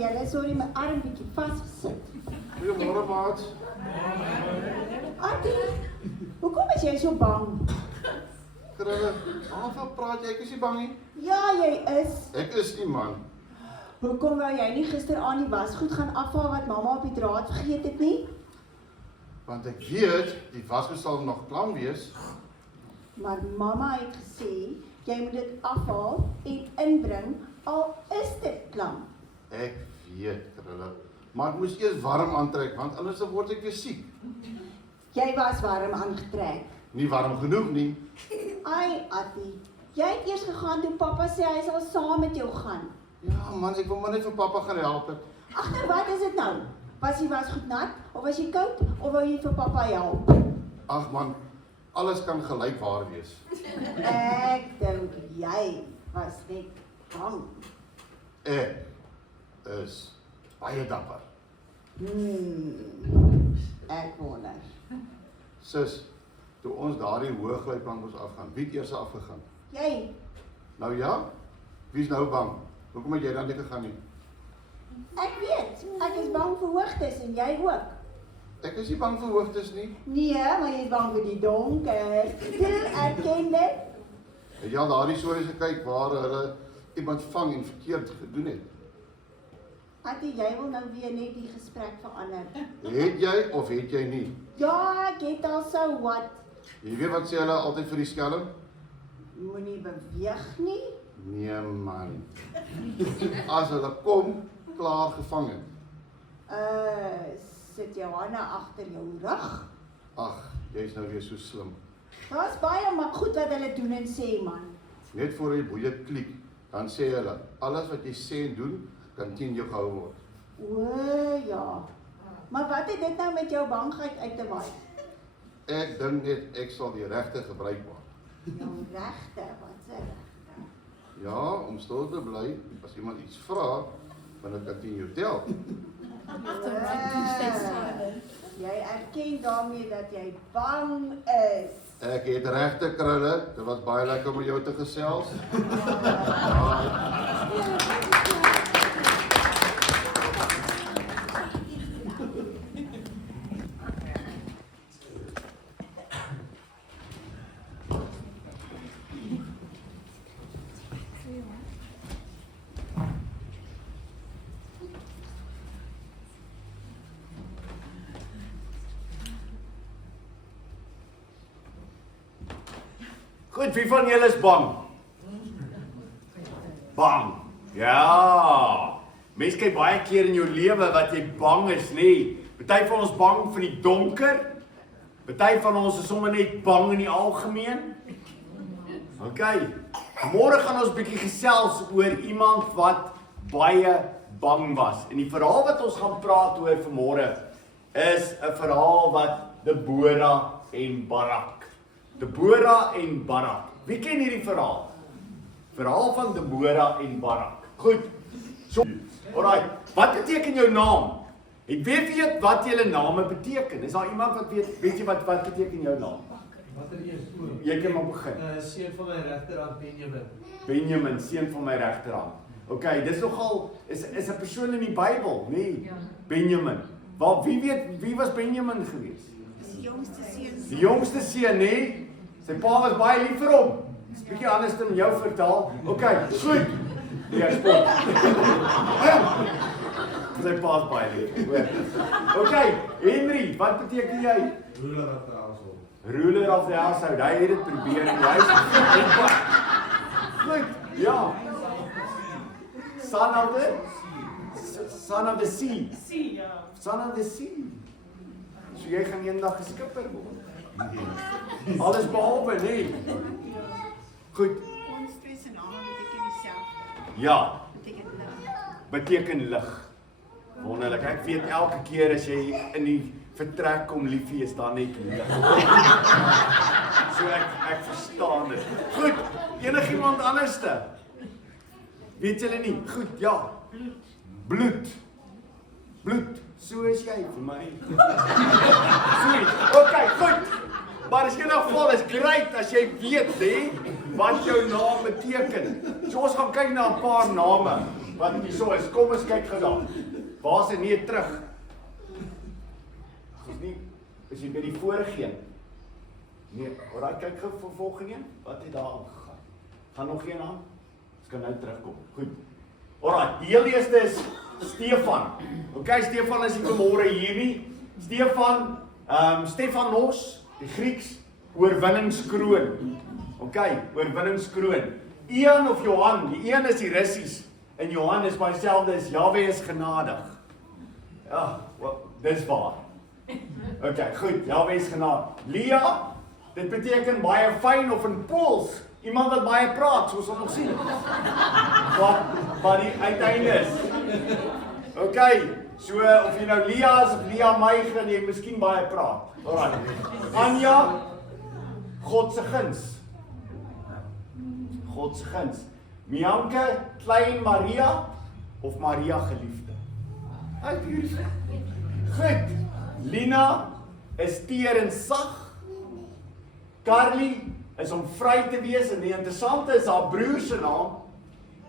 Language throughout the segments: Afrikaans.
julle, sorry, my arm bietjie vasgesit. Goeiemôre, maat. Attie, hoekom is jy so bang? Krille, waarvan praat jy? Ek is nie bang nie. Ja, jy is. Ek is nie, man. Hoekom wou jy nie gisteraan die wasgoed gaan afhaal wat mamma op die draad vergeet het nie? Want ek weet, die wasgoed sal nog klam wees. Maar mamma het gesê, jy moet dit afhaal en inbring, al is dit klam. Ek weet, Krille. Maar ek moes eers warm aantrek, want anders word ek weer siek. Jy was warm aangetrek. Nie warm genoeg nie. Ai, Attie, jy het eers gegaan toe papa sê hy sal saam met jou gaan. Ja, man, ek wil maar net vir pappa gaan help. Ag, nou wat is dit nou? Was die wasgoed nat, of was jy koud, of wou jy vir papa help? Ag, man, alles kan gelykwaar wees. Ek dink jy was net bang. Ek is baie dapper. Ek wonder. Sis, toe ons daardie hoogglyplank moes afgaan, wie het eers afgegaan? Jy, Nou ja, wie is nou bang? Hoekom het jy dan nie gegaan nie? ek weet, ek is bang vir hoogtes en jy ook. Ek is nie bang vir hoogtes nie. Nee, maar jy is bang vir die donker. Toe, ek ken dit. Het jy al daardie stories gekyk waar hulle iemand vang en verkeerd gedoen het? Attie, jy wil nou weer net die gesprek verander. Het jy of het jy nie? Ja, ek het al so wat. Jy weet wat sê hulle altyd vir die skelm? Moenie beweeg nie. Nee man. As hulle kom, klaar gevang het. Sit Johanna agter jou rug. Ag, jy's nou weer so slim. Daar's baie maar goed wat hulle doen en sê, man. Net voor jy boeie klik, dan sê hulle, alles wat jy sê en doen, kan teen jou gehou word. O, ja. Maar wat het dit nou met jou bangheid uit te waai? Ek dink net ek sal die regte gebruik maak. Nou regte, wat sê regte? Ja, om stil te bly, as iemand iets vra, dan kan teen jou tel. Jy erken daarmee dat jy bang is. Ek het regte krulle, dit was baie lekker om jou te gesels. Goed, wie van julle is bang? Bang. Ja. Mens kyk baie keer in jou lewe wat jy bang is, nê? Party van ons bang vir die donker. Party van ons is sommer net bang in die algemeen. OK. Môre gaan ons 'n bietjie gesels oor iemand wat baie bang was. En die verhaal wat ons gaan praat oor vanmôre is 'n verhaal wat Deborah en Barak. Deborah en Barak. Wie ken hierdie verhaal? Verhaal van Deborah en Barak. Goed. So, alright. Wat beteken jou naam? Ek weet wat julle name beteken. Is daar iemand wat weet jy wat beteken jou naam? Wat er eers oom? Jy kan maar begin. Seun van my regterhand Benjamin. Benjamin, seun van my regterhand. OK, dis nogal is 'n persoon in die Bybel, nê? Nee? Ja. Benjamin. Waar wie was Benjamin gewees? Die jongste seun. Die jongste seun, nê? Nee? Sy pa was baie lief vir hom. Dis 'n bietjie anders dan jou vertaal. OK, goed. Ja, spot. Sy pa is baie lief. Hoor. OK, Henry, wat beteken jy? Ruler of the household. Ruler of the household. Hy het dit probeer in die huis. Goed, ja. Son of the sea. Sea, ja. Son of the sea. So jy gaan eendag 'n skipper word. Alles behalwe, nee. Goed. Ons twee se name beteken dieselfde. Ja, Beteken lig. beteken lig. Wonderlik. Ek weet elke keer as jy in die vertrek kom liefie is daar net lig. So ek verstaan dit. Goed. Enigiemand anderste? Weet julle nie? Goed, ja. Bloed. Bloed. So is jy vir my. Sweet. OK, goed. Maar as jy nou vol is great as jy weet, hè? wat jou naam beteken. So ons gaan kyk na 'n paar name wat hier so is. Kom ons kyk gou daar. Waar is hy nie terug? Is jy by die vorige een? Nee, alraai, kyk gou vir volgende een. Wat het daar aangegaan? Gaan nog een aan? Ons kan nou terugkom. Goed. Alraai, die heel eerste is Stefan. Okay, Stefan is nie vanmôre hier nie. Stefanos, die Grieks, oorwinningskroon. Okay, oorwinningskroon. Ian of Johan, die een is die Russies en Johan is baie dieselfde as Jahwe is genadig. Ja, dis waar. Okay, goed, Jahwe is genadig. Lia, dit beteken baie fyn of in Pools, iemand wat baie praat, soos ons nog sien. Wat die uiteinde is. Okay, so of jy nou Lia is of Lia my, gaan jy miskien baie praat. Alright. Anja, God se guns. God se guns. Mianke, klein Maria of Maria geliefde. Goed. Lina is teer en sag. Carly is om vry te wees en die interessante is haar broer se naam.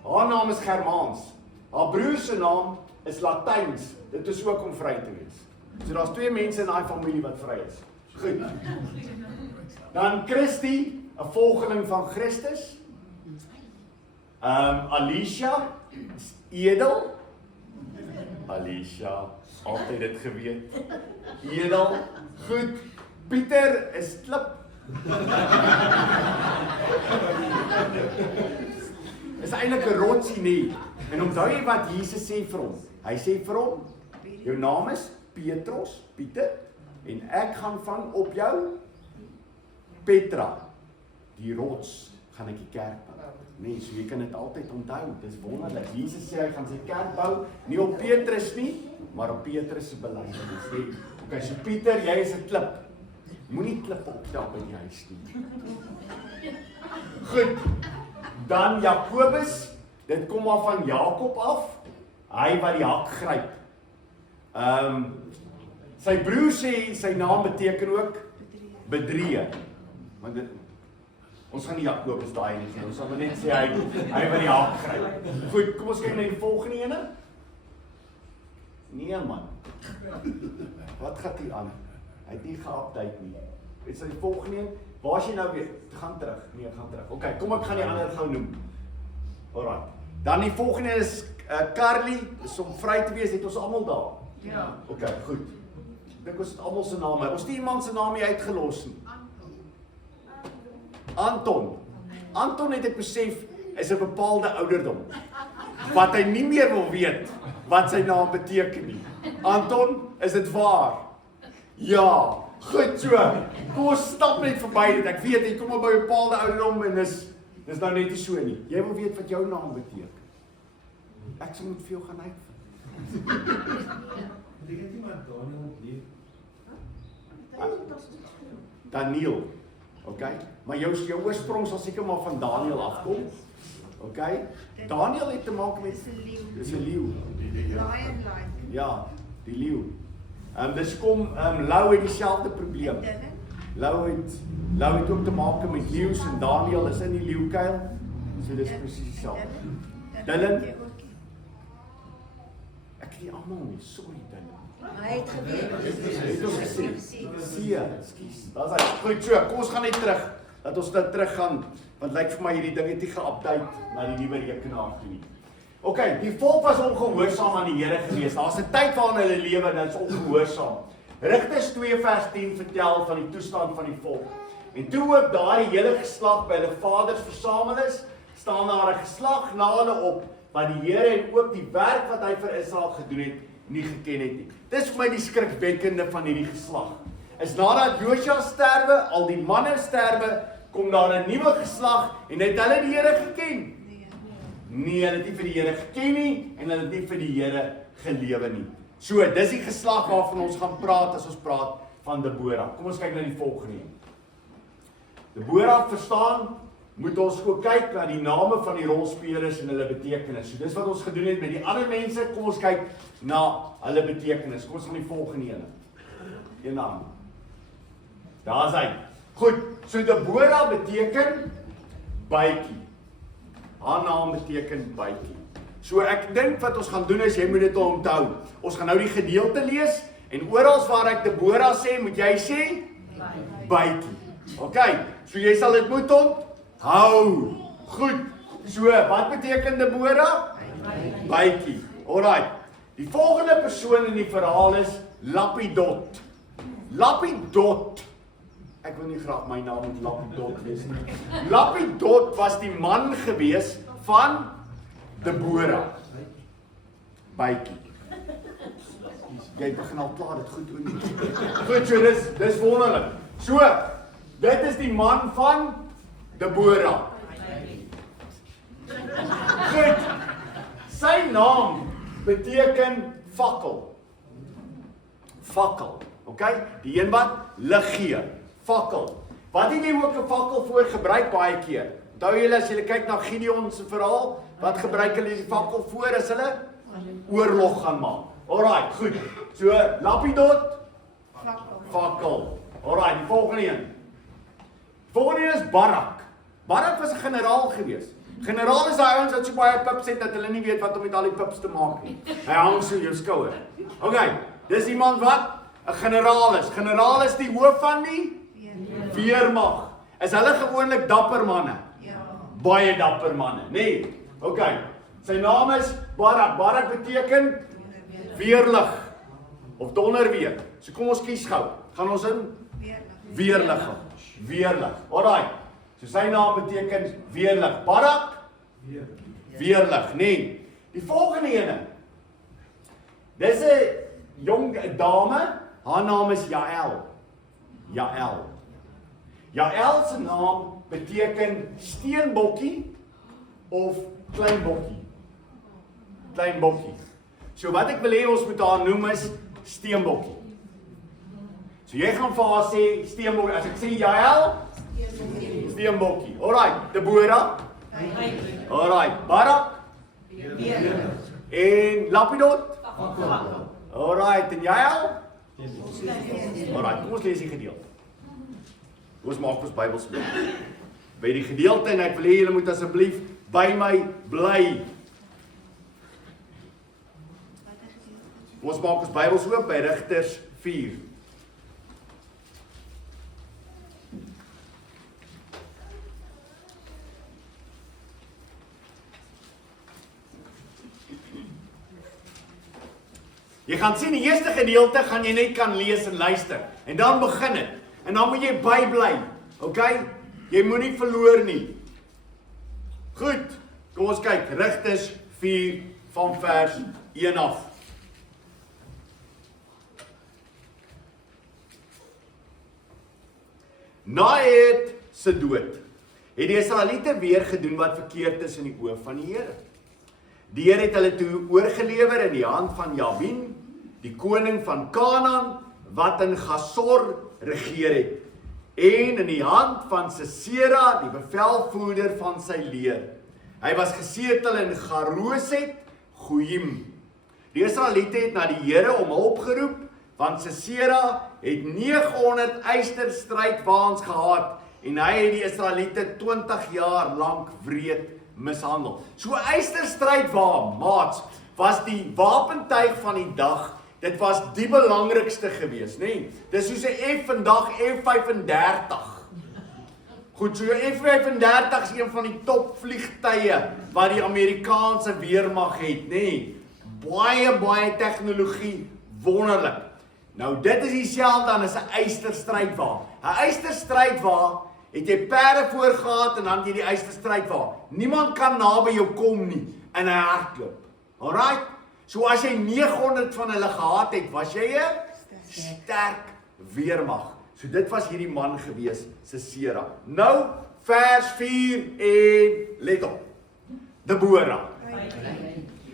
Haar naam is Germaans. Haar broer se naam is Latyns. Dit is ook om vry te wees. So daar's twee mense in daai familie wat vry is. Goed. Dan Christy, 'n volgeling van Christus. Alicia is edel. Alicia, altyd dit geweet. Edel. Goed. Pieter is klip. Is eintlik 'n rotsie nie. En onthou jy wat Jesus sê vir hom? Hy sê vir hom, jou naam is Petrus, Pieter, en ek gaan vang op jou Petra, die rots, gaan ek die kerk bou. Nee, so jy kan dit altyd onthou. Dis wonderlik. Jesus sê hy gaan sy kerk bou, nie op Petrus nie, maar op Petrus se belydenis. Nee. Okay, so Pieter, jy is 'n klip. Moenie klip optel by die huis nie. Goed. Dan Jakobus, dit kom maar van Jakob af. Hy wat die hak gryp. Sy broer sê sy naam beteken ook bedrieë. Want dit ons gaan nie Jakobus daai nie. Ons sal net sê hy wat die hak gryp. Goed, kom ons kyk na die volgende ene. Nee man. Wat gaan hier aan? Hy het nie ge-update nie. Dit is die volgende een. Waar is jy nou weer? Gaan terug. Nee, gaan terug. Okay, kom ek gaan die ander gou noem. Alraai. Dan die volgende is Carly, is om vry te wees, het ons almal daar. Ja. Okay, goed. Ek dink ons het almal se name. Ons het nie iemand se naam hier uitgelos nie. Anton. Anton het ek besef is 'n bepaalde ouderdom wat hy nie meer wil weet wat sy naam beteken nie. Anton, is dit waar? Ja. Goed so. Kom ons stap net verby dit. Ek weet jy kom op by 'n bepaalde ouderdom en dis nou net nie so nie. Jy wil weet wat jou naam beteken. Ek sal moet vir jou gaan uitvind. Ek het iemand Daniel ontleed. Daniel. Okay? Maar jou oorsprong sal seker maar van Daniel afkom. Okay? Daniel het te maak met dis 'n leeu. Ja, die leeu. Dis kom Lou het dieselfde probleem. Lou het ook te maak met leeu's en Daniel is in die leeukuil. So dis presies dieselfde. Dylan. Ek het nie almal nie, sorry Dylan. Hy het geweet. Het ons gesê. Sien, ekskuus. Daar's hy. Goed so, kom ons gaan net terug. Dat ons nou terug gaan, want lyk vir my hierdie ding het nie ge-update na die nuwe rekenaar toe nie. Okay, die volk was ongehoorsaam aan die Here gewees. Daar's 'n tyd waarin hulle lewe en dit is ongehoorsaam. Rigters 2 vers 10 vertel van die toestand van die volk. En toe ook daai hele geslag by hulle vaders versamel is, staan daar 'n geslag na hulle op wat die Here en ook die werk wat hy vir Israel gedoen het, nie geken het nie. Dis vir my die skrikwekkende van hierdie geslag. Is nadat Josua sterwe, al die manne sterwe, kom daar 'n nuwe geslag en het hulle die Here geken? Nee, hulle het nie vir die Here geken nie en hulle het nie vir die Here gelewe nie. So, dis die geslag waarvan ons gaan praat as ons praat van Debora. Kom ons kyk na die volgende een. Debora verstaan, moet ons gou kyk na die name van die rolspelers en hulle betekenis. So, dis wat ons gedoen het met die ander mense, kom ons kyk na hulle betekenis. Kom ons gaan die volgende een. Een naam. Daar is hy. Goed, so Debora beteken bytjie. Haar naam beteken bytjie. So ek dink wat ons gaan doen is, jy moet dit onthou. Ons gaan nou die gedeelte lees, en oral waar ek Deborah sê, moet jy sê, bytjie. Ok, so jy sal dit moet onthou. Goed, so wat beteken Deborah? Bytjie. Alright, die volgende persoon in die verhaal is Lapidot. Lapidot. Ek wil nie graag my naam met Lapidot wees nie. Lapidot was die man gewees van Deborah. Bytjie. Jy begin al klaar dit goed doen. Goed, so dis wonderlik. So, dit is die man van Deborah. Goed. Sy naam beteken fakkel. Fakkel. Okay? Die een wat lig gee. Fakkel. Wat het jy ook 'n fakkel voor gebruik baie keer? Onthou julle as julle kyk na Gideon se verhaal, wat gebruik hulle die fakkel voor as hulle oorlog gaan maak? Alright, goed. So, Lapidot, fakkel. Alright, die volgende een. Die volgende een is Barak. Barak was 'n generaal gewees. Generaal is daai ouens wat so baie pips het dat hulle nie weet wat om met al die pips te maak nie. Hy hang so jou skouer. Okay, dis iemand wat 'n generaal is. Generaal is die hoof van die weermag. Is hulle gewoonlik dapper manne? Ja. Baie dapper manne, nee. Okay. Sy naam is Barak. Barak beteken weerlig of donderweer. So kom ons kies gou. Gaan ons in weerlig. Weerlig. Alraai. So sy naam beteken weerlig. Barak? Weerlig, nee. Die volgende ene. Dis 'n jong dame. Haar naam is Jael. Jael. Jael se naam beteken steenbokkie of klein bokkie. Klein bokkie. So wat ek wil hê ons moet haar noem is steenbokkie. So jy gaan vir haar sê steenbokkie. As ek sê Jael, steenbokkie. Alright, Deborah. Alright, Barak. En Lapidot. Alright, en Jael. Alright, kom ons lees die gedeelte. Ons maak ons Bybels oop. By die gedeelte en ek wil hê julle moet asseblief by my bly. Ons maak ons Bybels oop by Rigters 4. Jy gaan sien die eerste gedeelte gaan jy net kan lees en luister. En dan begin dit. En dan moet jy bybly. Okay? Jy moenie verloor nie. Goed. Kom ons kyk. Rigters 4 van vers 1 af. Na het se dood, het die Israeliete weer gedoen wat verkeerd is in die oë van die Here. Die Here het hulle toe oorgelewer in die hand van Jabin, die koning van Kanaan, wat in Gasor regeer het, en in die hand van Sisera, die bevelvoerder van sy leer. Hy was gesetel in Garoset Goyim. Die Israeliete het na die Here om hulp geroep, want Sisera het 900 ysterstrydwaans gehad, en hy het die Israeliete 20 jaar lank wreed mishandel. So ysterstrydwaan, maats, was die wapentuig van die dag. Dit was die belangrikste gewees, nee. Dis soos 'n vandag F-35. Goed, so F-35 is een van die top vliegtuie wat die Amerikaanse weermag het, nee. Baie tegnologie, wonderlik. Nou dit is dieselfde dan as 'n ysterstrydwaan. 'n Ysterstrydwaan het jy perde voor gehad en dan het jy die ysterstrydwaan. Niemand kan naby jou kom nie in 'n hardloop. Alright? So as jy 900 van hulle gehad het, was jy 'n sterk weermag. So dit was hierdie man gewees, Sisera. Nou vers 4 en let op. Deborah.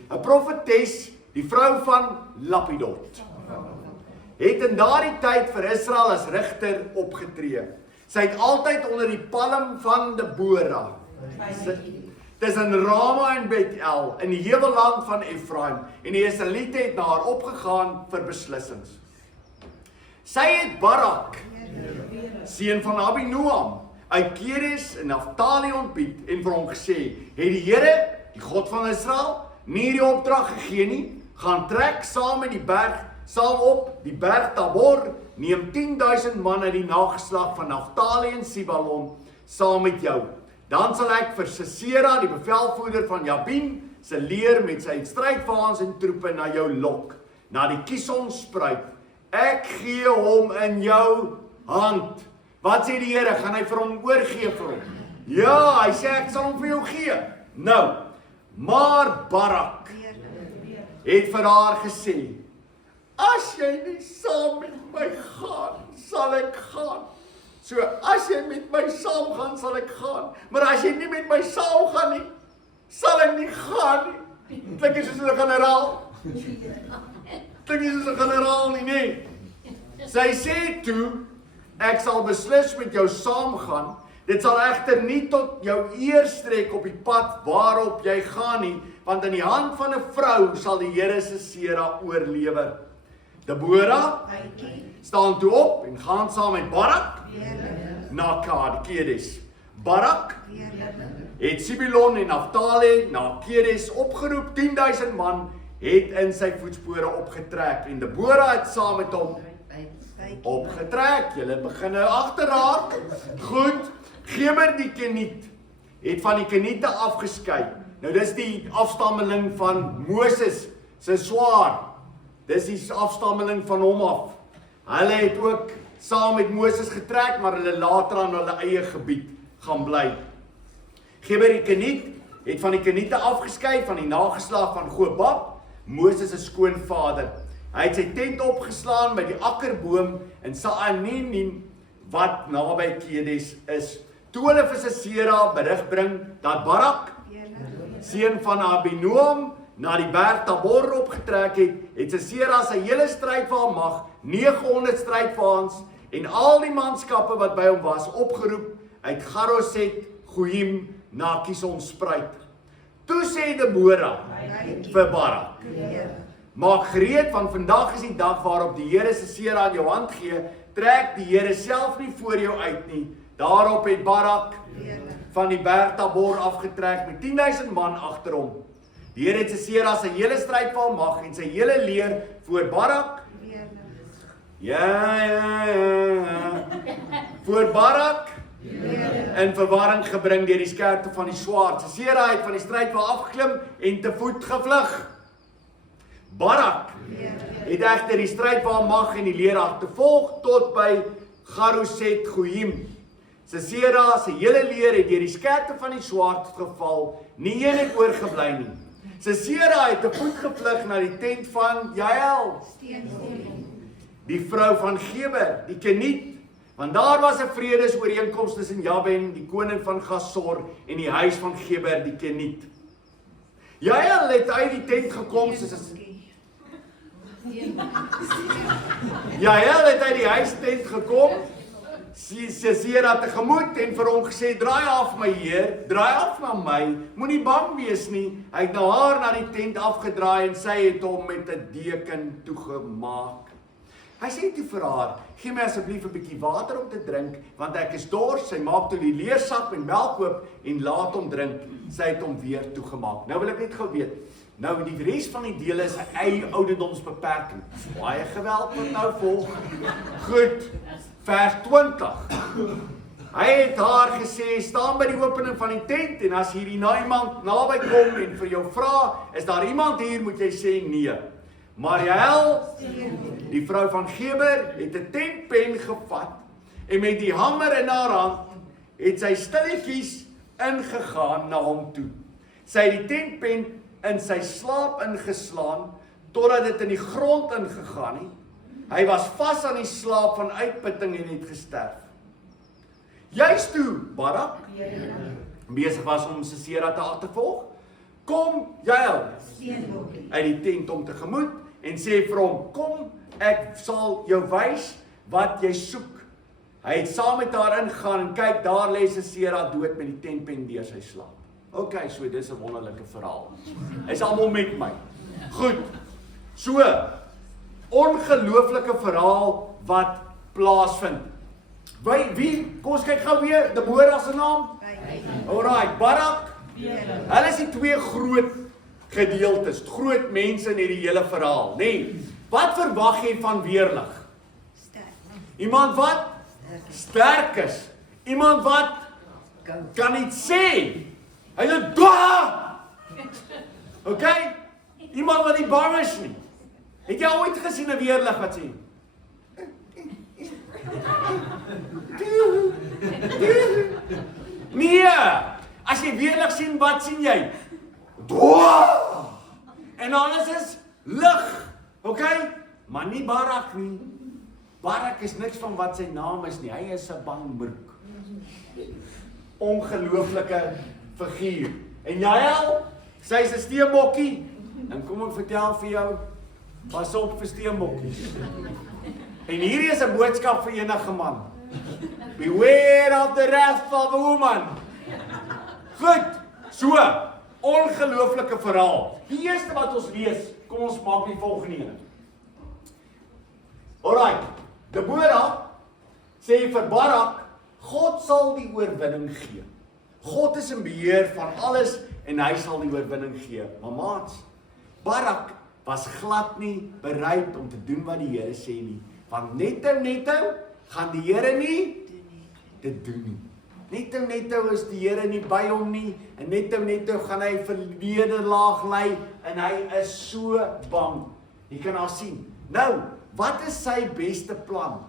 'n profetes, die vrou van Lapidot, het in daardie tyd vir Israel as rigter opgetree. Sy het altyd onder die palm van Deborah, tussen Rama en Bethel, in die heelland van Ephraim, en die Israeliete het na haar opgegaan vir beslissings. Sy het Barak, seun van Abinoam, uit Kedes en Naftali ontbied en vir hom gesê, het die Here, die God van Israel, nie die opdrag gegee nie, gaan trek saam met die berg, saam op die berg Tabor, neem 10.000 man uit die nageslag van Naftali en Sibalon saam met jou. Dan sal ek vir Sisera, die bevelvoerder van Jabin, se leer met sy strydwaans en troepe na jou lok, na die Kison spruit. Ek gee hom in jou hand. Wat sê die Here? Gaan hy vir hom oorgee vir hom? Ja, hy sê ek sal hom vir jou gee. Nou, maar Barak het vir haar gesê, as jy nie saam met my gaan, sal ek gaan. So, as jy met my saam gaan, sal ek gaan. Maar as jy nie met my saam gaan nie, sal ek nie gaan nie. Klink jy soos 'n generaal? Klink jy soos 'n generaal nie, nee. Sy sê toe, ek sal beslis met jou saamgaan. Dit sal egter nie tot jou eer strek op die pad waarop jy gaan nie, want in die hand van 'n vrou sal die Here Sisera oorlewer. Deborah staan toe op en gaan saam met Barak na Kedes. Barak het Sibilon en Naftali na Kedes opgeroep, 10.000 man het in sy voetspore opgetrek en Deborah het saam met hom opgetrek. Julle begin nou agterraak. Goed, Geber die Keniet het van die Keniete afgeskei. Nou dis die afstammeling van Moses se swaar. Dis die afstammeling van hom af. Hulle het ook saam met Moses getrek, maar hulle later aan hulle eie gebied gaan bly. Geber die Keniet het van die Keniete afgeskei van die nageslag van Gobab, Moses se skoonvader. Hy het sy tent opgeslaan by die akkerboom in Saaninim wat naby Kedes is. Toe hulle vir Sisera berig bring dat Barak, seun van Abinoam, na die berg Tabor opgetrek het, het Sisera sy hele strydwa mag, 900 strydwaans en al die manskappe wat by hom was, opgeroep uit Garoset Goyim na Kison spruit. Toe sê Deborah vir Barak, maak gereed, want vandag is die dag waarop die Here Sisera in jou hand gee, trek die Here self nie voor jou uit nie. Daarop het Barak van die berg Tabor afgetrek met 10.000 man agter hom. Die Here het Sisera sy hele strydwa mag en sy hele leer voor Barak. Voor Barak in verwarring gebring deur die skerpte van die swaard. Sisera het van die strydwa afgeklim en te voet gevlug. Barak het egter die strydwa mag en die leer agtervolg tot by Garoset Goyim. Sisera se hele leer het deur die skerpte van die swaard geval, nie een het oorgebly nie. Sisera het te voet gevlug na die tent van Jael, die vrou van Geber, die Keniet, want daar was 'n vredesooreenkoms tussen Jabin, die koning van Gasor, en die huis van Geber, die Keniet. Jael het uit die tent gekom, Jael het uit die huistent gekom, Sisera tegemoet en vir hom gesê, draai af my heer, draai af na my, moenie bang wees nie. Hy het nou haar na die tent afgedraai en sy het hom met 'n deken toegemaak. Hy sê toe vir haar, gee my asseblief 'n bietjie water om te drink, want ek is dors. Sy maak toe die leersak met melk oop en laat hom drink. Sy het hom weer toegemaak. Nou wil ek net gou weet, nou die res van die dele is 'n eie ouderdomsbeperking. Baie geweld wat nou volg. Goed. Vers 20. Hy het haar gesê, staan by die opening van die tent en as hier iemand naby kom en vir jou vra, is daar iemand hier, moet jy sê nee. Maar Jael, die vrou van Geber, het 'n tentpen gevat en met die hamer in haar hand het sy stilletjies ingegaan na hom toe. Sy het die tentpen in sy slaap ingeslaan totdat dit in die grond ingegaan het. Hy was vas aan die slaap van uitputting en het gesterf. Juist toe Barak besig was om Sisera te agtervolg, kom Jael uit die tent om tegemoet en sê vir hom, kom, ek sal jou wys wat jy soek. Hy het saam met haar ingegaan en kyk, daar lê Sisera dood met die tentpen deur sy slaap. OK, so dis 'n wonderlike verhaal. Is almal met my? Goed. So ongelooflike verhaal wat plaasvind. Wie? Kom ons kyk gou weer, Deborah se naam. Alright, Barak. Hulle is die twee groot gedeeltes, groot mense in hierdie hele verhaal, nee. Wat verwag jy van weerlig? Iemand wat sterk is. Iemand wat kan iets sê. Hy sê dwa. Okay? Iemand wat nie bang is nie. Het jy ooit gesien 'n weerlig wat sê? Nee. As jy weerlig sien, wat sien jy? Dwa. En alles is lig. Okay? Maar nie Barak nie. Barak is niks van wat sy naam is nie. Hy is 'n bangbroek. Ongelooflike figuur. En Jael, sy is 'n steenbokkie. En kom ek vertel vir jou, pas op vir steenbokkies. En hierdie is 'n boodskap vir enige man. Beware of the wrath of a woman. Goed, so, ongelooflike verhaal. Die eerste wat ons lees, kom ons maak die volgende ene. Alright, Deborah sê vir Barak, God sal die oorwinning gee. God is in beheer van alles en hy sal die oorwinning gee. Maar maats, Barak was glad nie bereid om te doen wat die Here sê nie. Want netto gaan die Here nie dit doen nie. Netto is die Here nie by hom nie en netto gaan hy verlederlaag lei en hy is so bang. Jy kan al sien. Nou, wat is sy beste plan?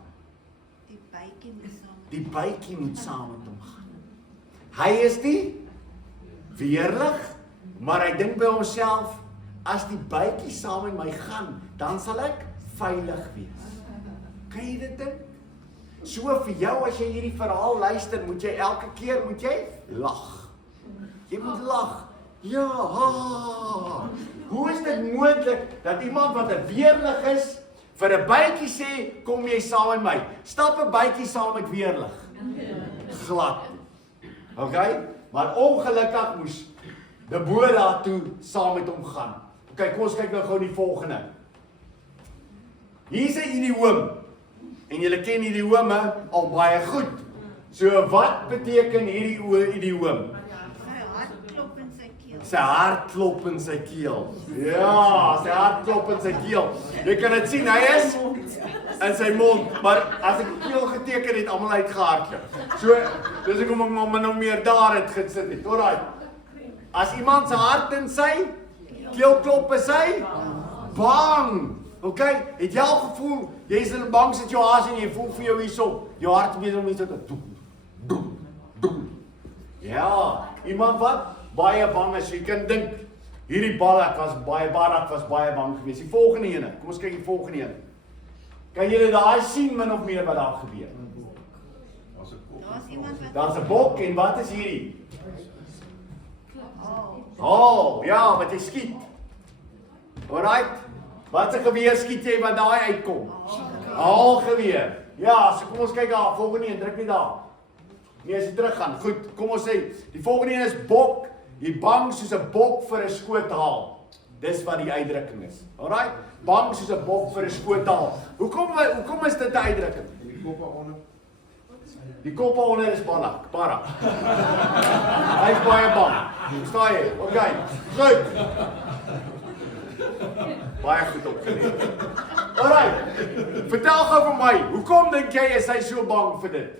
Die bytjie moet saam met hom gaan. Hy is die weerlig, maar hy dink by homself, as die bytjie saam met my gaan, dan sal ek veilig wees. Kan jy dit dink? So vir jou, as jy hierdie verhaal luister, moet jy elke keer lag. Jy moet lag. Ja, ha. Hoe is dit moontlik dat iemand wat 'n weerlig is, vir 'n bytjie sê, kom jy saam met my. Stap 'n bytjie saam met weerlig. Glad. Okay? Maar ongelukkig moes Deborah toe saam met hom gaan. Okay, kom ons kyk nou gou die volgende. Hier's 'n idioom. En julle ken idiome al baie goed. So wat beteken hierdie idioom? Sy hart klop in sy keel. Ja, sy hart klop in sy keel. Jy kan dit sien, hy is in sy mond, maar as ek keel geteken het, almal uitgehardloop. So, dis ek om my nou meer daar het gesit het. Alright. As iemand se hart in sy keel klop, is hy bang. Okay, het jy al gevoel, jy is in 'n bang situasie en jy voel vir jou hierso, jou hart besig om iets te doen. Ja, iemand wat baie bang is, jy kan dink, hierdie Barak was baie bang geweest. Die volgende ene, kom ons kyk die volgende ene. Kan julle daai sien min of meer wat daar gebeur? Daar's 'n bok en wat is hierdie? Oh, ja, wat jy skiet. Alright. Wat 'n geweer skiet jy wat daai uitkom? Geweer. Ja, so kom ons kyk daar, volgende een, druk net daar. Nee, as jy terug gaan. Goed, kom ons sê, die volgende een is bok. Jy bang soos 'n bok vir 'n skoot haal. Dis wat die uitdrukking is. Alright? Bang soos 'n bok vir 'n skoot haal. Hoekom is dit 'n uitdrukking? Die kop onder is Barak. Hy is baie bang. Verstaan jy? Okay. Goed. Baie goed opgeleer. Alright. Vertel gou vir my, hoekom dink jy is hy so bang vir dit?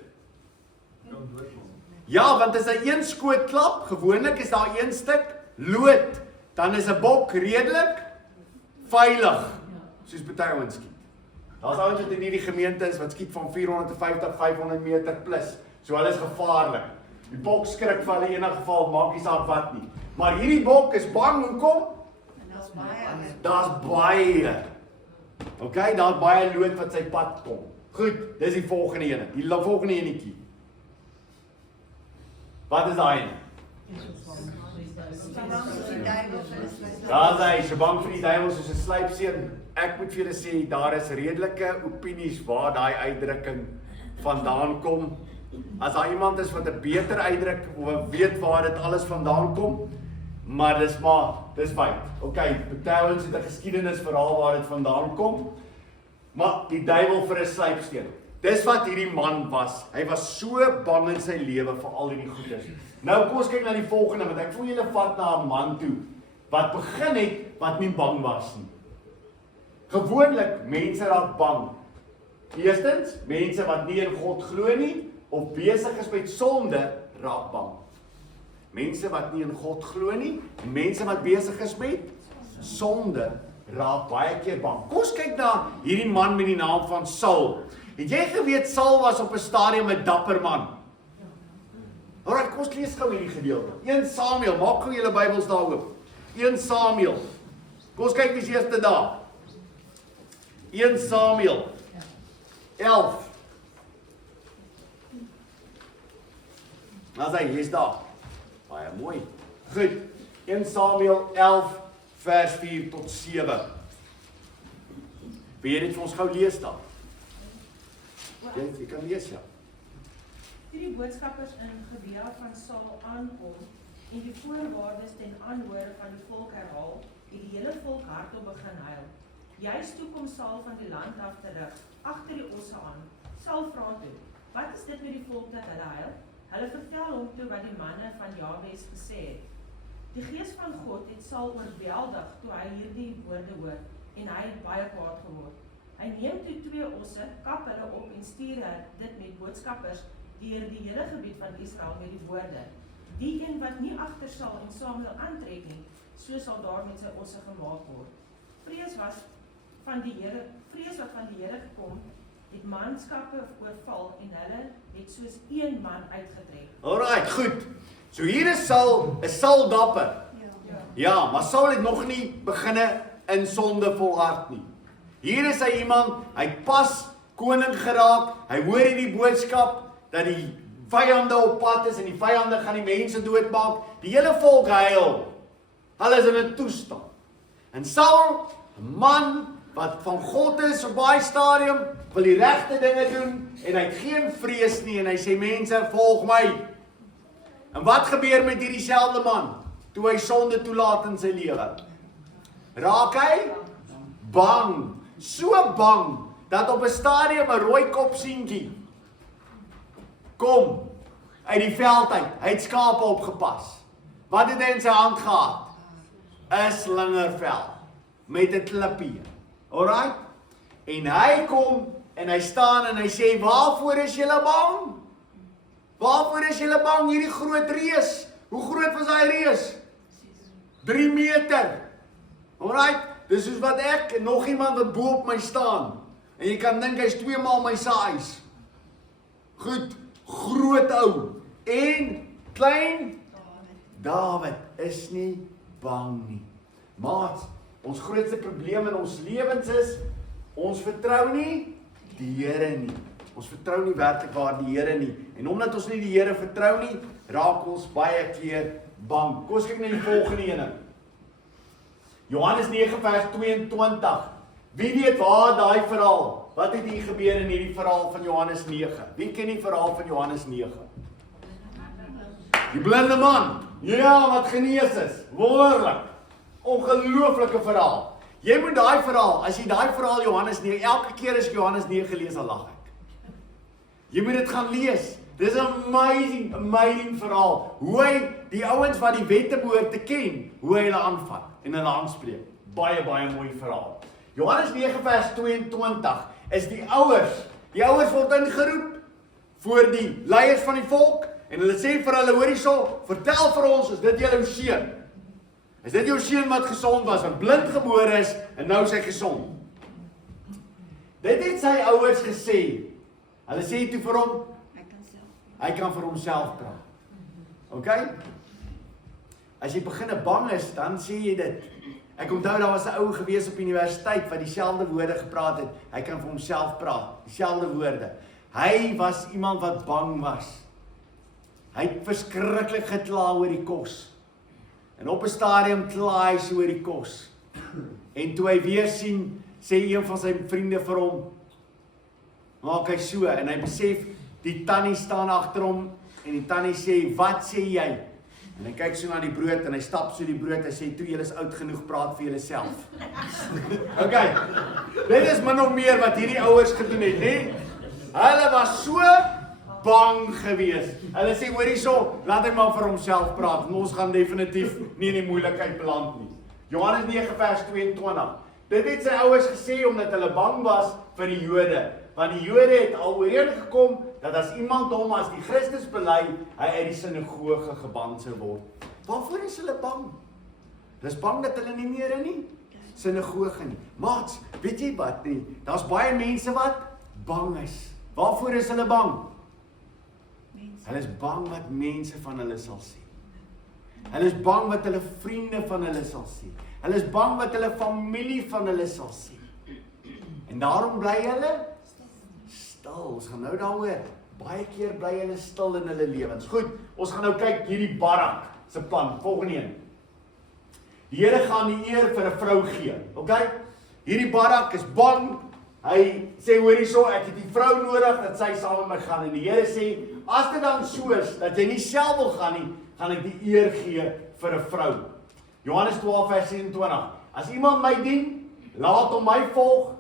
Ja, want as hy een skoot klap, gewoonlik is daar een stuk lood, dan is 'n bok redelik veilig, soos party ouens skiet. Daar's ouens wat in hierdie gemeente is wat skiet van 450, 500 meter plus, so hulle is gevaarlik. Die bok skrik vir hulle in enige geval, maak nie saak wat nie. Maar hierdie bok is bang, hoekom? Daar's baie. Okay, daar's baie lood wat sy pad kom. Goed, dis die volgende ene. Die volgende enetjie. Wat is daai ene? Daar's hy, so bang vir die duiwel soos 'n slypseun. Ek moet vir julle sê, daar is redelike opinies waar daai uitdrukking vandaan kom. As daar iemand is wat 'n beter uitdruk of weet waar dit alles vandaan kom, maar dis fyn. Okay, party ons het 'n geskiedenisverhaal waar dit vandaan kom. Maar die duiwel vir 'n slypsteen. Dis wat hierdie man was. Hy was so bang in sy lewe vir al hierdie goeders. Nou kom ons kyk na die volgende, want ek voel julle vat na 'n man toe wat begin het wat nie bang was nie. Gewoonlik mense raak bang. Eerstens, mense wat nie in God glo nie of besig is met sonde raak bang. Mense wat nie in God glo nie en mense wat besig is met sonde raak baie keer bang. Kom ons kyk na hierdie man met die naam van Saul. Het jy geweet Saul was op 'n stadium 'n dapper man? Alright, kom ons lees gou hierdie gedeelte. 1 Samuel, maak gou julle Bybels daar oop. 1 Samuel. Kom ons kyk wie se eerste daar. 1 Samuel 11. Nou sê hier's daar. Baie mooi. Goed. 1 Samuel 11 vers 4 tot 7. Wie het dit vir ons gou lees dan? Jy kan lees ja. Toe die boodskappers in Gebea van Saul aankom en die voorwaardes ten aanhoor van die volk herhaal, het die hele volk hardop begin huil. Juist toe kom Saul van die land af terug, agter die osse aan. Saul vra toe, wat is dit met die volk dat hulle huil? Hulle vertel hom toe wat die manne van Jabes gesê het. Die gees van God het Saul oorweldig toe hy hierdie woorde hoor en hy het baie kwaad geword. Hy neem toe 2 osse, kap hulle op en stuur dit met boodskappers deur die hele gebied van Israel met die woorde: die een wat nie agter Saul en Samuel aantrek nie, so sal daar met sy osse gemaak word. Vrees wat van die Here gekom, het manskappe oorval en hulle het soos een man uitgetrek. Alright, goed. So hier is Saul dapper. Ja, maar Saul het nog nie beginne in sonde volhard nie. Hier is hy iemand, hy pas koning geraak, hy hoor hierdie boodskap dat die vyande op pad is en die vyande gaan die mense doodmaak. Die hele volk huil. Hulle is in 'n toestand. En Saul, 'n man wat van God is op baie stadium, wil die regte dinge doen en hy het geen vrees nie en hy sê mense, volg my. En wat gebeur met hierdie selfde man toe hy sonde toelaat in sy lewe? Raak hy bang. So bang dat op 'n stadium 'n rooi kop seentjie kom uit die veld uit. Hy het skape opgepas. Wat het hy in sy hand gehad? 'n Slingervel met 'n klippie. Alright? En hy kom en hy staan en hy sê, waarvoor is julle bang? Waarvoor is julle bang? Hierdie groot reus. Hoe groot was daai reus? 3 meter. Alright? Dis soos wat ek en nog iemand wat bo op my staan. En jy kan dink hy's 2 maal my size. Goed, groot ou en klein Dawid is nie bang nie. Maat, ons grootste probleem in ons lewens is ons vertrou nie die Here nie. Ons vertrou nie werklik waar die Here nie. En omdat ons nie die Here vertrou nie, raak ons baie keer bang. Kom ons kyk na die volgende ene. Johannes 9 vers 22. Wie weet waar daai verhaal? Wat het hier gebeur in hierdie verhaal van Johannes 9? Wie ken die verhaal van Johannes 9? Die blinde man. Ja, wat genees is. Wonderlik. Ongelooflike verhaal. Jy moet daai verhaal, as jy daai verhaal Johannes 9, elke keer as ek Johannes 9 lees, dan lag ek. Jy moet dit gaan lees. Dis 'n amazing verhaal. Hoe hy die ouens wat die wette behoort te ken, hoe hy hulle aanvat en hulle aanspreek. Baie mooi verhaal. Johannes 9 vers 22 is die ouers. Die ouers word ingeroep voor die leiers van die volk en hulle sê vir hulle, hoor hierso, vertel vir ons, is dit jou seun? Is dit jou seun wat gesond was, wat blind gebore is en nou is hy gesond? Dit het sy ouers gesê. Hulle sê toe vir hom, hy kan vir homself praat. OK? As jy begin bang is, dan sê jy dit. Ek onthou daar was 'n ou gewees op universiteit wat dieselfde woorde gepraat het. Hy kan vir homself praat, dieselfde woorde. Hy was iemand wat bang was. Hy het verskriklik gekla oor die kos. En op 'n stadium kla hy so oor die kos. En toe hy weer sien, sê een van sy vriende vir hom, maak hy so, en hy besef, die tannie staan agter hom, en die tannie sê, wat sê jy? En hy kyk so na die brood, en hy stap so die brood, en sê, toe julle is oud genoeg, praat vir julle self. OK, dit is min of meer wat hierdie ouers gedoen het, nee? Hulle was so bang gewees. Hulle sê, hoor hierso, laat hy maar vir homself praat, want ons gaan definitief nie in die moeilikheid beland nie. Johannes 9 vers 22. Dit het sy ouers gesê omdat hulle bang was vir die Jode, want die Jode het al ooreengekom dat as iemand hom as die Christus bely, hy uit die sinagoge geban sou word. Waarvoor is hulle bang? Hulle is bang dat hulle nie meer in die sinagoge nie. Maats, weet jy wat nie? Daar's baie mense wat bang is. Waarvoor is hulle bang? Hulle is bang wat mense van hulle sal sê. Hulle is bang wat hulle vriende van hulle sal sê. Hulle is bang wat hulle familie van hulle sal sê. En daarom bly hulle stil. Ons gaan nou daaroor. Baie keer bly hulle stil in hulle lewens. Goed, ons gaan nou kyk hierdie Barak se plan. Volgende een. Die Here gaan die eer vir 'n vrou gee. Okay? Hierdie Barak is bang. Hy sê hoor hierso, ek het die vrou nodig dat sy saam met my gaan. En die Here sê, as dit dan so is dat jy nie self wil gaan nie, gaan ek die eer gee vir 'n vrou. Johannes 12 vers 27. As iemand my dien, laat hom my volg,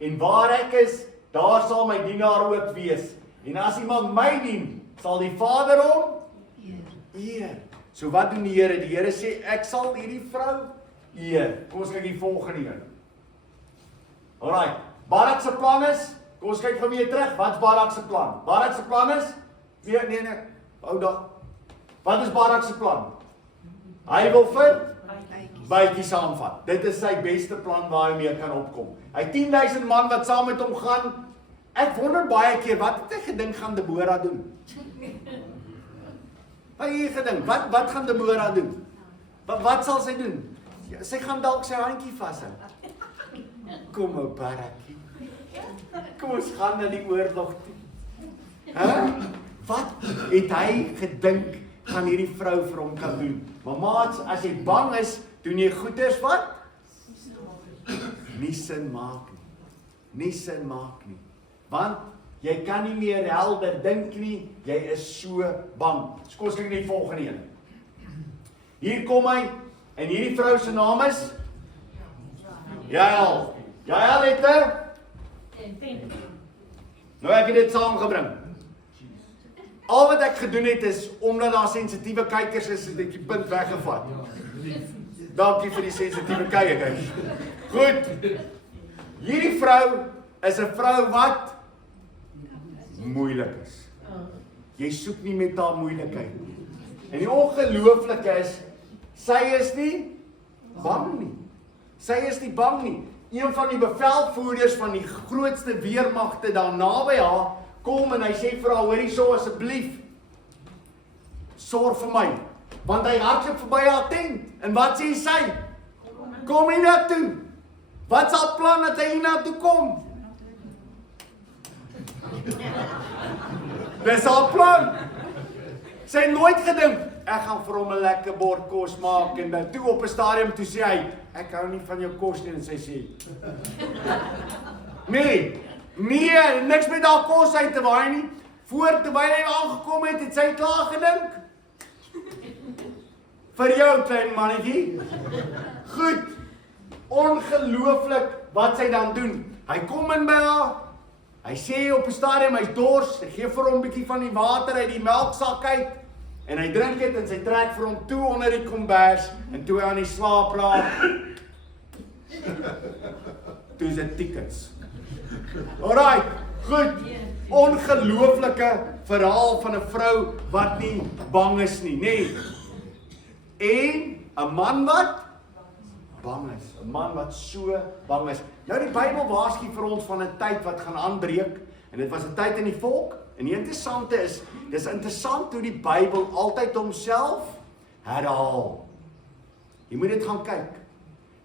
en waar ek is, daar sal my dienaar ook wees. En as iemand my dien, sal die Vader hom eer. So wat doen die Here? Die Here sê, ek sal hierdie vrou eer. Kom ons kyk die volgende een. Alright, Barak se plan is, kom ons kyk gou weer terug, wat is Barak se plan? Barak se plan is, nee, hou daar. Wat is Barak se plan? Hy wil vir bytjies saamvat. Dit is sy beste plan waar hy mee kan opkom. Hy 10.000 man wat saam met hom gaan. Ek wonder baie keer, wat het hy gedink gaan Deborah doen? Wat het jy gedink? Wat gaan Deborah doen? Wat sal sy doen? Ja, sy gaan dalk sy handjie vashou. Kom ou Barakie. Kom ons gaan na die oorlog toe. Wat het hy gedink gaan hierdie vrou vir hom kan doen? Maar maats, as jy bang is, doen jy goeders wat? Nie sin maak nie. Nie sin maak nie. Want jy kan nie meer helder dink nie, jy is so bang. So kom ons kyk na die volgende een. Hier kom hy, en hierdie vrou se naam is Jael. Jael het nou ek het dit saamgebring. Al wat ek gedoen het is, omdat daar sensitiewe kykers is, het ek die punt weggevat. Dankie vir die sensitiewe kykers. Goed. Hierdie vrou is 'n vrou wat moeilik is. Jy soek nie met haar moeilikheid nie. En die ongelooflike is, sy is nie bang nie. Sy is nie bang nie. Een van die bevelvoerders van die grootste weermagte daar naby haar, kom en hy sê vir haar, hoor hierso asseblief, sorg vir my, want hy hardloop verby haar tent, en wat sê sy? Kom hiernatoe. Wat is haar plan dat hy hiernatoe kom? Dis haar plan. Sy het nooit gedink, ek gaan vir hom 'n lekker bord kos maak, en dan toe op 'n stadium toe sê hy, ek hou nie van jou kos nie, en sy sê, nee, niks met haar kos uit te waai nie. Terwyl hy aangekom het, het sy klaar gedink. Vir jou, klein mannetjie. Goed, ongelooflik wat sy dan doen. Hy kom in by haar, hy sê op 'n stadium, hy's dors, hy gee vir hom 'n bietjie van die water uit die melksak uit, en hy drink dit, en sy trek vir hom toe onder die kombers, en toe hy aan die slaap raak, toe is dit tickets. Alright, goed, ongelooflike verhaal van 'n vrou wat nie bang is nie, nee. En 'n man wat bang is, 'n man wat so bang is. Nou die Bybel waarsku vir ons van 'n tyd wat gaan aanbreek, en dit was 'n tyd in die volk, en die interessante is, dis interessant hoe die Bybel altyd homself herhaal. Jy moet dit gaan kyk.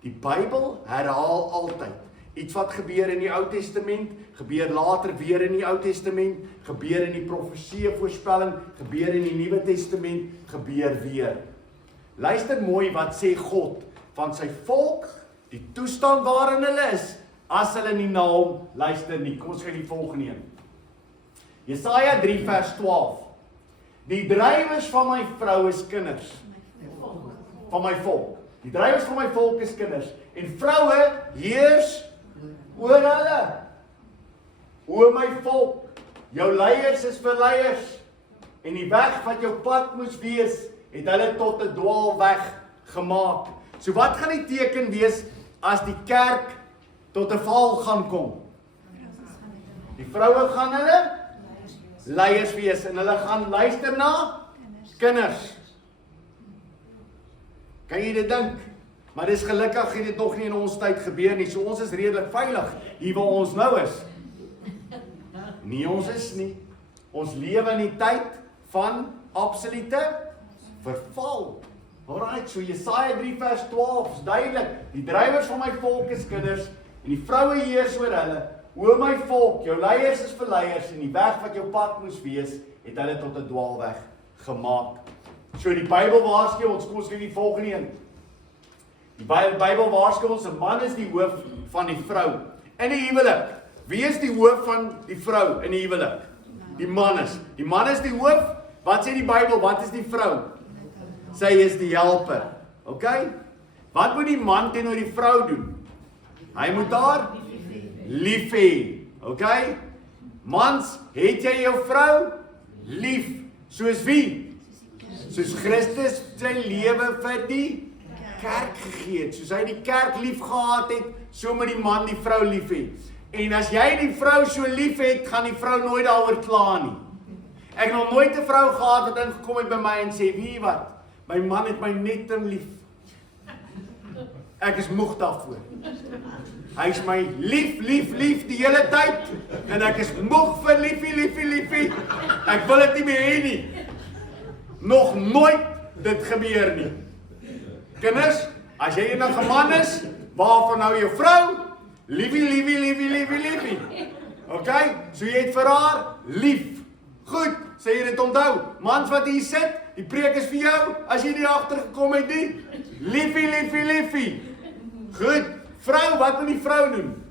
Die Bybel herhaal altyd. Iets wat gebeur in die Ou Testament, gebeur later weer in die Ou Testament, gebeur in die profeseë voorspelling, gebeur in die Nuwe Testament, gebeur weer. Luister mooi wat sê God van sy volk, die toestand waarin hulle is, as hulle nie na hom luister nie. Kom ons kyk die volgende een. Jesaja 3 vers 12. Die drywers van my vrou is kinders. Van my volk. Die drywers van my volk is kinders. En vroue heers oor hulle. O my volk, jou leiers is vir leiers, en die weg wat jou pad moes wees, het hulle tot 'n dwaalweg gemaak. So wat gaan die teken wees as die kerk tot 'n val gaan kom? Die vroue gaan hulle leiers wees en hulle gaan luister na kinders. Kan jy dit dink? Maar dis gelukkig het dit nog nie in ons tyd gebeur nie. So ons is redelik veilig hier waar ons nou is. Nee, ons is nie. Ons lewe in die tyd van absolute verval. Alright, so Jesaja 3 vers 12 is duidelik. Die drywers van my volk is kinders en die vroue heers oor hulle. O my volk, jou leiers is vir leiers en die weg wat jou pad moes wees, het hulle tot 'n dwaalweg gemaak. So die Bybel waarsku ons, kom ons kyk die volgende een. Die Bybel waarsku ons, 'n man is die hoof van die vrou. In die huwelik, wie is die hoof van die vrou in die huwelik? Die man is. Die man is die hoof. Wat sê die Bybel? Wat is die vrou? Sy is die helper. Okay? Wat moet die man teenoor die vrou doen? Hy moet haar lief hê. Okay? Mans, het jy jou vrou lief? Soos wie? Soos Christus sy lewe vir die kerk gegee het. Soos hy die kerk lief gehad het, so moet die man die vrou lief hê. En as jy die vrou so lief het, gaan die vrou nooit daaroor kla nie. Ek het nog nooit 'n vrou gehad wat ingekom het by my en sê, weet jy wat? My man het my net te lief. Ek is moeg daarvoor. Hy is my lief die hele tyd. En ek is moeg vir liefie. Ek wil dit nie meer hê nie. Nog nooit dit gebeur nie. Kinders, as jy eendag 'n man is, waarvan nou jou vrou? Liefie. Okay? So jy het vir haar lief. Goed, sê jy dit onthou. Mans wat hier sit, die preek is vir jou, as jy nie agtergekom het nie. Liefie. Goed, vrou, wat moet die vrou doen?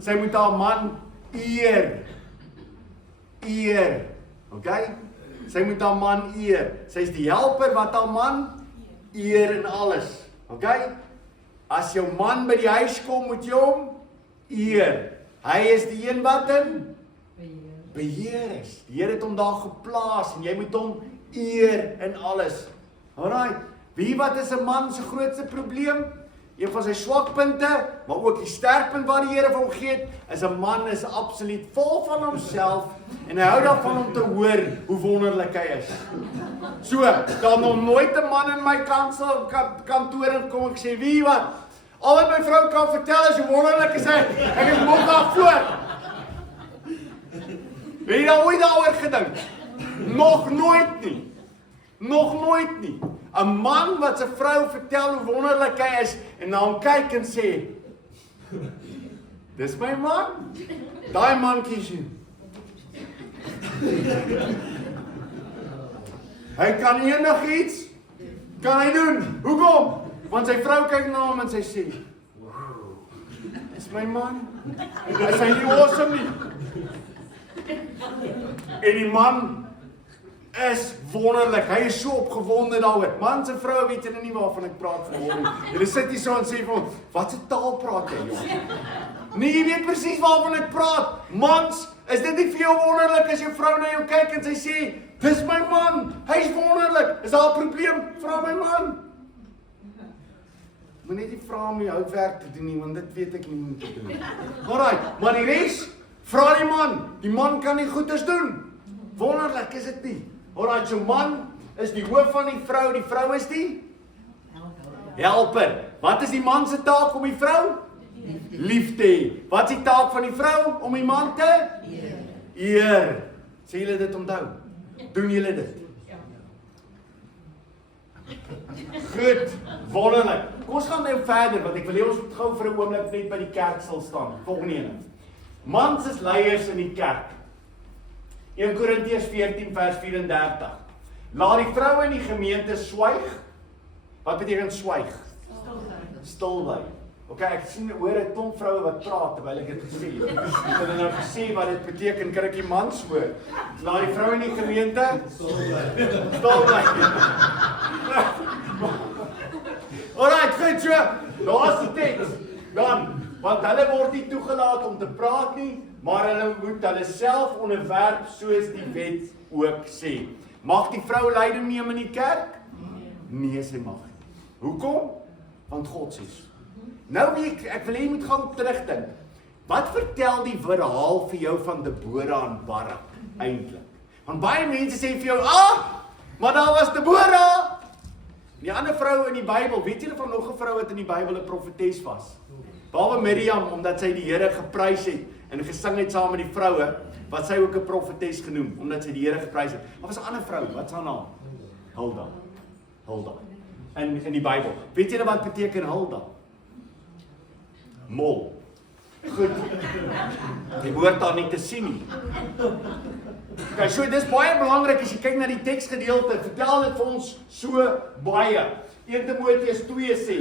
Sy moet haar man eer. Okay? Sy moet haar man eer. Sy is die helper wat haar man eer in alles. Okay? As jou man by die huis kom, moet jy hom eer. Hy is die een wat in beheer is. Die Here het hom daar geplaas en jy moet hom eer in alles. Alright. Wie wat is 'n man se grootste probleem? Een van sy swakpunte, maar ook die sterkpunt wat die Here vir hom gee het, is 'n man is absoluut vol van homself en hy hou daarvan om te hoor hoe wonderlik hy is. So, daar nog nooit 'n man in my kantoor kom en sê, wie wat? Al wat my vrou kan vertel is hoe wonderlik is hy. Ek is moeg daarvoor. Het jy daar ooit daaroor gedink? Nog nooit nie. 'n Man wat sy vrou vertel hoe wonderlik hy is en na hom kyk en sê, dis my man. Daai man kies jy. Hy kan enigiets kan hy doen. Hoekom? Want sy vrou kyk na hom en sy sê, dis my man. Hy sê nie awesome nie. En die man is wonderlik. Hy is so opgewonde daaroor. Mans en vroue weet julle nie waarvan ek praat vanmôre. Julle sit hier so en sê vir hom, wat 'n taal praat jy, jong? Nee, jy weet presies waarvan ek praat. Mans, is dit nie vir jou wonderlik as jou vrou na jou kyk en sy sê, dis my man, hy's wonderlik. Is daar 'n probleem? Vra my man. Moet net nie vra om die houtwerk te doen nie, want dit weet ek nie moet te doen. Alright, maar die res, vra die man. Die man kan nie goeders doen. Wonderlik is dit nie. Alright, so man is die hoof van die vrou is die helper. Wat is die man se taak om die vrou? Lief te hê. Wat is die taak van die vrou om die man te eer? Sê julle dit onthou? Doen julle dit? Goed, wonderlik. Kom ons gaan nou verder, want ek wil hê ons moet gou vir 'n oomblik net by die kerk sal staan. Volgende een. Mans is leiers in die kerk. 1 Korintiërs 14 vers 34. Laat die vroue in die gemeente swyg. Wat beteken swyg? Stil bly. Okay, ek sien hoor 'n klomp vroue wat praat terwyl ek dit gesê het. Ek het nou gesê wat dit beteken, kan ek die mans hoor. Laat die vroue in die gemeente stil bly. Alright, goed so. Daar's die teks. Dan, want hulle word nie toegelaat om te praat nie, maar hulle moet hulle self onderwerp soos die wet ook sê. Mag die vrou leiding neem in die kerk? Nee, sy mag nie. Hoekom? Want God sê so. Nou ek wil hê jy moet gaan terugdink. Wat vertel die verhaal vir jou van Deborah en Barak eintlik? Want baie mense sê vir jou, maar daar was Deborah. Die ander vrou in die Bybel, weet julle van nog 'n vrou wat in die Bybel 'n profetes was? Behalwe Miriam, omdat sy die Here geprys het en gesing het saam met die vroue, wat sy ook 'n profetes genoem, omdat sy die Here geprys het. Maar was 'n ander vrou, wat is haar naam? Hulda. Hulda. In die Bybel. Weet julle wat beteken Hulda? Mol. Goed. Die woord daar nie te sien nie. Okay, so dis baie belangrik as jy kyk na die teksgedeelte, vertel dit vir ons so baie. 1 Timoteus 2 sê,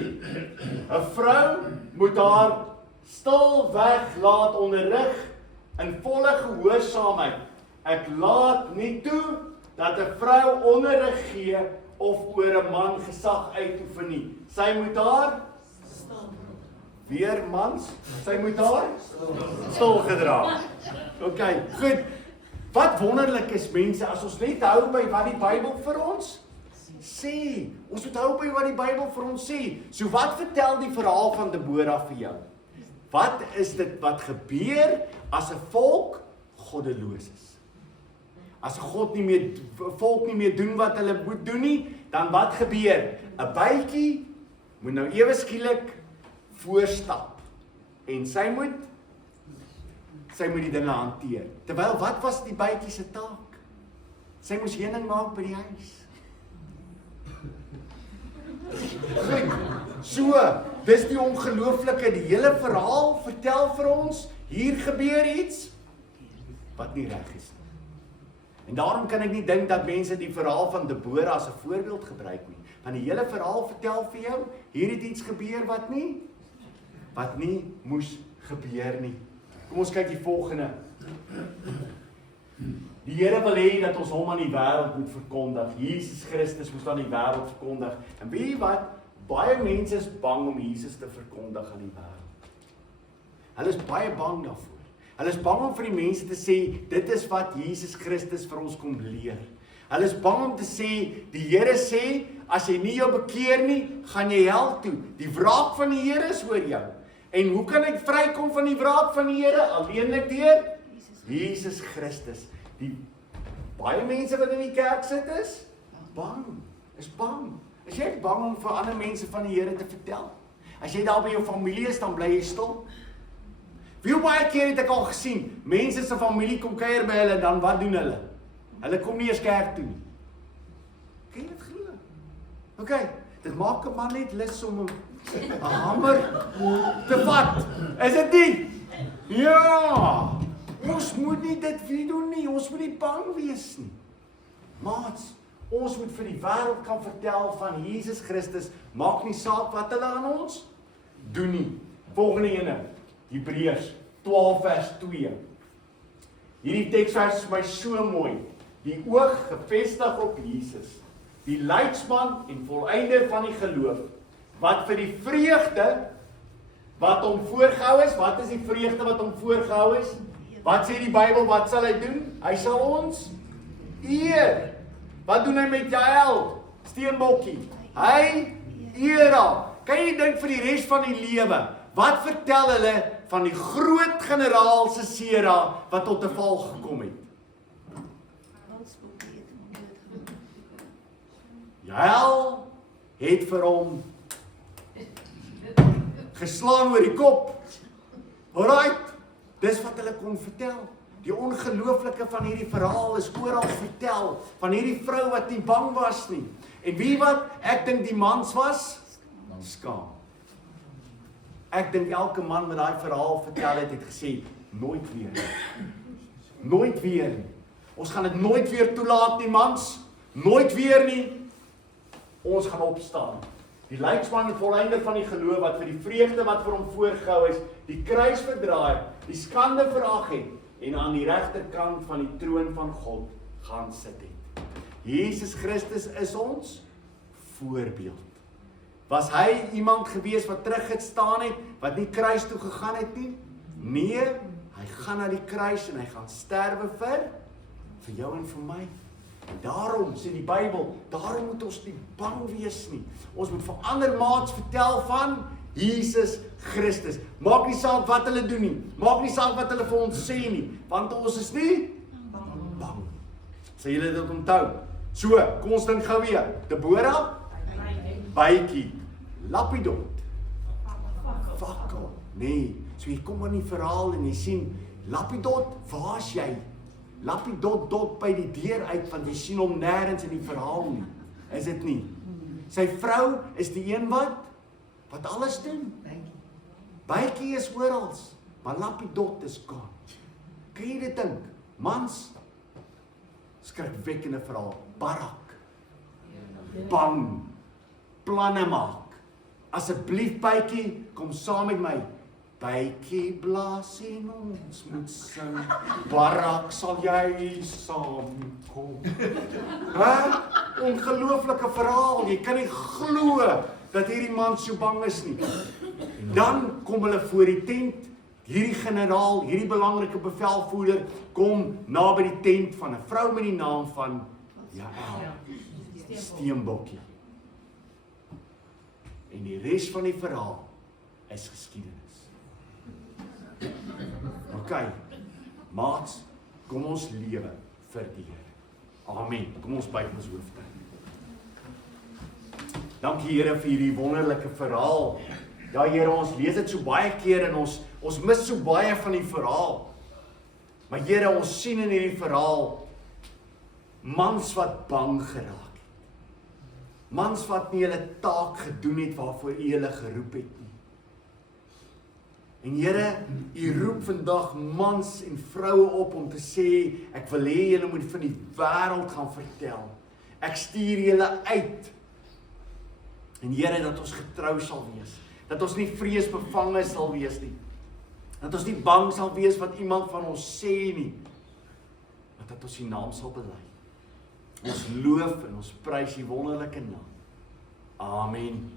'n vrou moet haar stilweg laat onderrig in volle gehoorsaamheid. Ek laat nie toe dat 'n vrou onderrig gee of oor 'n man gesag uitoefen nie. Sy moet haar weer mans, sy moet haar stil gedra. Okay, goed. Wat wonderlik is mense, as ons net hou by wat die Bybel vir ons sê. Ons moet hou by wat die Bybel vir ons sê. So wat vertel die verhaal van Deborah vir jou? Wat is dit wat gebeur as 'n volk goddeloos is? As 'n volk nie meer doen wat hulle moet doen nie, dan wat gebeur? 'n Bytjie moet nou ewe skielik voorstap en sy moet die dinge hanteer. Terwyl wat was die bytjie se taak? Sy moes heuning maak by die huis. So, dis die ongelooflike, die hele verhaal vertel vir ons, hier gebeur iets wat nie reg is nie. En daarom kan ek nie dink dat mense die verhaal van Deborah as 'n voorbeeld gebruik nie. Want die hele verhaal vertel vir jou, hier het iets gebeur wat nie moes gebeur nie. Kom ons kyk die volgende. Die Here wil hê dat ons hom aan die wêreld moet verkondig. Jesus Christus moes aan die wêreld verkondig. En weet jy wat? Baie mense is bang om Jesus te verkondig aan die wêreld. Hulle is baie bang daarvoor. Hulle is bang om vir die mense te sê, dit is wat Jesus Christus vir ons kom leer. Hulle is bang om te sê, die Here sê, as jy nie jou bekeer nie, gaan jy hel toe. Die wraak van die Here is oor jou. En hoe kan ek vrykom van die wraak van die Here? Alleenlik deur Jesus Christus. Die baie mense wat in die kerk sit is bang. Is jy bang om vir ander mense van die Here te vertel? As jy daar by jou familie is, dan bly jy stil. Hoe baie keer het ek al gesien, mense se familie kom kuier by hulle, dan wat doen hulle? Hulle kom nie eens kerk toe nie. Kan jy dit glo? Okay, dit maak 'n man net lus om 'n hamer te vat. Is dit nie? Ja! Ons moet nie dit weer doen nie. Ons moet nie bang wees nie. Maats, ons moet vir die wêreld kan vertel van Jesus Christus. Maak nie saak wat hulle aan ons doen nie. Volgende ene. Hebreërs 12 vers 2. Hierdie teksvers is my so mooi. Die oog gefestig op Jesus, die leidsman en volëinder van die geloof, wat vir die vreugde wat hom voorgehou is, wat is die vreugde wat hom voorgehou is? Wat sê die Bybel, wat sal hy doen? Hy sal ons eer. Wat doen hy met Jael? Steenbokkie. Hy eer haar. Kan jy dink vir die res van die lewe? Wat vertel hulle van die groot generaal Sisera wat tot 'n val gekom het? Jael het vir hom geslaan oor die kop. Alright, dis wat hulle kon vertel. Die ongelooflike van hierdie verhaal is oral vertel, van hierdie vrou wat nie bang was nie. En wie wat? Ek dink die mans was skaam. Ek dink elke man wat daai verhaal vertel het gesê, nooit weer nie. Nooit weer nie. Ons gaan dit nooit weer toelaat nie, mans. Nooit weer nie. Ons gaan opstaan. Die leidsman en volëinder van die geloof wat vir die vreugde wat vir hom voorgehou is, die kruis verdraai, die skande verag het en aan die regterkant van die troon van God gaan sit het. Jesus Christus is ons voorbeeld. Was hy iemand gewees wat teruggestaan het, wat nie kruis toe gegaan het nie? Nee, Hy gaan na die kruis en hy gaan sterwe vir jou en vir my. En daarom sê die Bybel, daarom moet ons nie bang wees nie. Ons moet vir ander maats vertel van Jesus Christus. Maak nie saak wat hulle doen nie. Maak nie saak wat hulle vir ons sê nie, want ons is nie bang. Sê julle dit onthou? So, kom ons dink gou weer. Deborah, Bytjie, Lapidot, fakkel. Nee, so jy kom in die verhaal en jy sien, Lapidot, waar is jy? Lapidot dot by die deur uit, want jy sien hom nêrens in die verhaal nie. Is dit nie? Sy vrou is die een wat alles doen. Bytjie is oral, maar Lapidot is gone. Kan jy dit dink? Mans, skrikwekkende verhaal. Barak, bang, planne maak. Asseblief Bytjie, kom saam met my. Bytjie blaas en ons moet sing. Barak, sal jy saamkom? Ongelooflike verhaal. Jy kan nie glo dat hierdie man so bang is nie. En dan kom hulle voor die tent. Hierdie generaal, hierdie belangrike bevelvoerder kom na by die tent van 'n vrou met die naam van Jael, Steenbokkie. En die res van die verhaal is geskiedenis. OK, maats, kom ons lewe vir die Here. Amen. Kom ons buig ons hoofde. Dankie Here vir hierdie wonderlike verhaal. Ja Here, ons lees dit so baie keer en ons mis so baie van die verhaal. Maar Here, ons sien in hierdie verhaal mans wat bang geraak het. Mans wat nie hulle taak gedoen het waarvoor U hulle geroep het nie. En Here, U roep vandag mans en vroue op om te sê, ek wil hê julle moet van die wêreld gaan vertel. Ek stuur julle uit. En Here, dat ons getrou sal wees. Dat ons nie vreesbevange sal wees nie. Dat ons nie bang sal wees wat iemand van ons sê nie. Maar dat ons U naam sal bely. Ons loof en ons prys U wonderlike naam. Amen.